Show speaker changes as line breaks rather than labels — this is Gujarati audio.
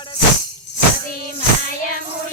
બાળક માયા મૂળ